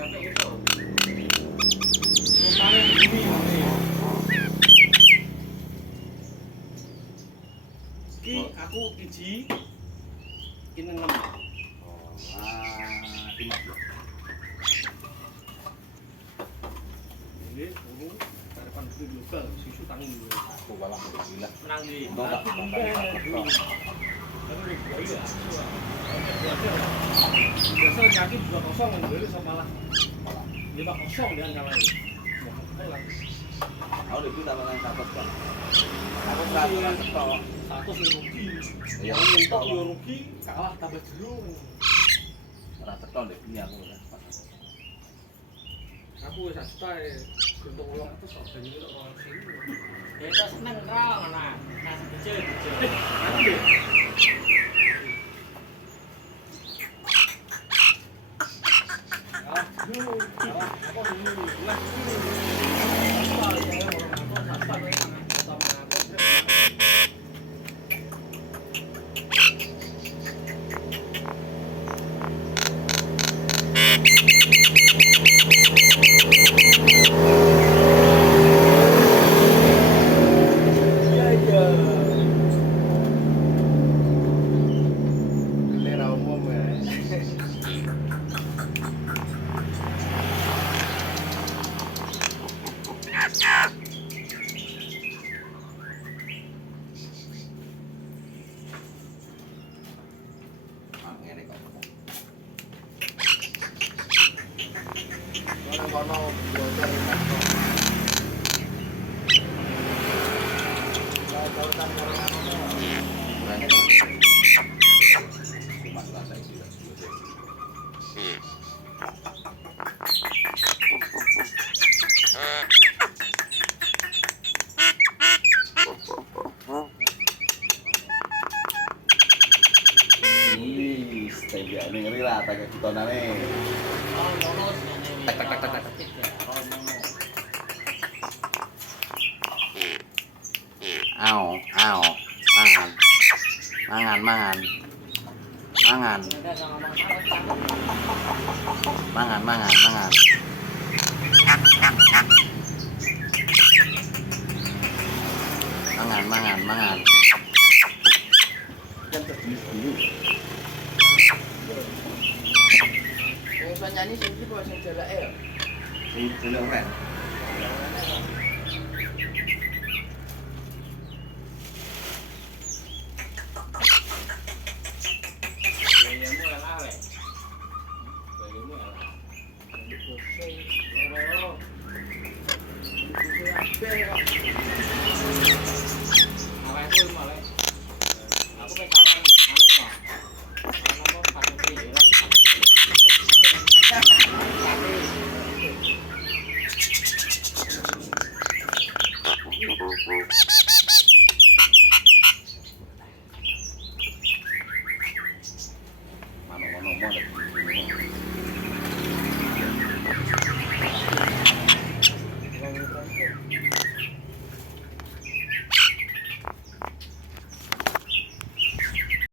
Aku iji ini 6. Oh, 15. Ini ini harapan global susu tanggung dulu. Aku alhamdulillah. Menang di. Untung tak Tapi iya. Biasa kaki 2-0 yang dulu sama malah 5-0 dia kalah. Aku lebih tambah lain 100 kan. Aku peraturan cetok. 100 yang rugi. Iya, Yang mentok yang rugi kalah tambah jeruk. Ora cetok ndek ini aku kan. Aku wis juta guntung ulang itu sok banyu kok orang sini. Ya itu seneng rong ana. Kas bejel. Ngene kok. Kono bocor. Kalau Ukurannya cuma selasa itu ya. Wih, stevia ini ngeri lah, pakai kutonane. Oh, lurus ngene. Tak. Oh, ngono. Ao. Mangan. Ada sama ngomong cakep. Mangan. Kan terjenis dulu. Yang penyanyi sing iki kok sing jeleke ya. Sing jelek ren. Bayamu elah le. Bayamu elah. Loro. Awakku malah. Aku pegangan anu mah. Ana apa pakai piye lah. Mano-mano.